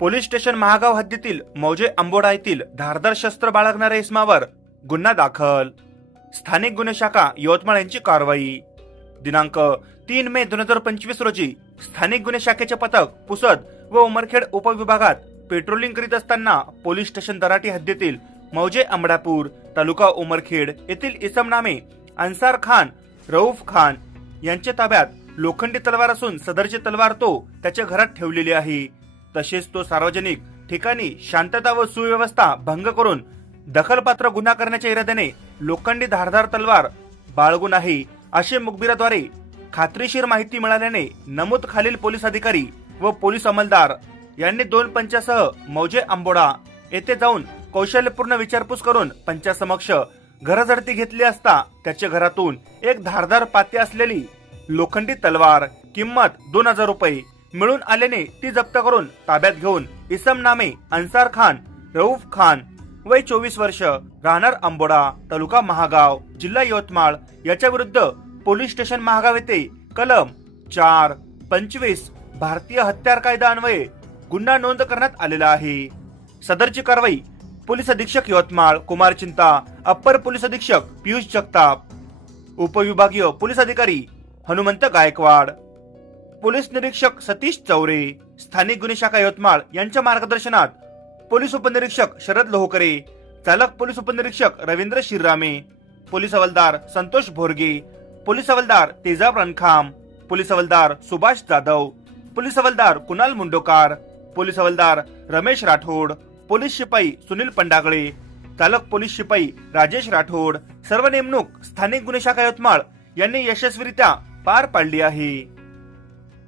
Police station Mahagaon हद्दीतील मौजे आंबोडा येथील धारदार शस्त्र बाळगणाऱ्या इस्मावर गुन्हा दाखल. स्थानिक गुन्हे शाखा यवतमाळ यांची कारवाई. दिनांक तीन मे दोन हजार पंचवीस रोजी स्थानिक गुन्हे शाखेचे पथक पुसद व उमरखेड उपविभागात पेट्रोलिंग करीत असताना पोलीस स्टेशन दराटी हद्दीतील मौजे आंबडापूर तालुका उमरखेड येथील इसम नामे अन्सार खान रऊफ खान यांच्या ताब्यात लोखंडी तलवार असून सदरची तलवार तो त्याच्या घरात ठेवलेली आहे. तसेच तो सार्वजनिक ठिकाणी शांतता व सुव्यवस्था भंग करून दखलपात्र गुन्हा करण्याच्या इराद्याने लोखंडी धारदार तलवार बाळगून आहे असे मुखबिराद्वारे खात्रीशीर माहिती मिळाल्याने नमूद खालील पोलीस अधिकारी व पोलीस अंमलदार यांनी दोन पंचासह मौजे आंबोडा येथे जाऊन कौशल्यपूर्ण विचारपूस करून पंचासमक्ष घरझडती घेतली असता त्याच्या घरातून एक धारदार पाते असलेली लोखंडी तलवार किंमत दोन हजार रुपये मिळून आल्याने ती जप्त करून ताब्यात घेऊन इसम नामे अन्सार खान रऊफ खान वय चोवीस वर्ष राहणार आंबोडा तालुका महागाव जिल्हा यवतमाळ याच्या विरुद्ध पोलीस स्टेशन महागाव येथे कलम चार पंचवीस भारतीय हत्यार कायदा अन्वये गुन्हा नोंद करण्यात आलेला आहे. सदरची कारवाई पोलीस अधीक्षक यवतमाळ कुमार चिंता अप्पर पोलीस अधीक्षक पियुष जगताप उपविभागीय पोलीस अधिकारी हनुमंत गायकवाड. पोलीस निरीक्षक सतीश चौरे स्थानिक गुन्हे शाखा यवतमाळ यांच्या मार्गदर्शनात पोलीस उपनिरीक्षक शरद लोहकरे चालक पोलीस उपनिरीक्षक रवींद्र शिररामे पोलीस हवालदार संतोष भोरगे पोलीस हवालदार तेजाब रणखाम पोलीस हवालदार सुभाष जाधव पोलीस हवालदार कुणाल मुंडोकार पोलीस हवालदार रमेश राठोड पोलीस शिपाई सुनील पंडागळे चालक पोलीस शिपाई राजेश राठोड सर्व नेमणूक स्थानिक गुन्हे शाखा यवतमाळ यांनी यशस्वीरित्या पार पाडली आहे.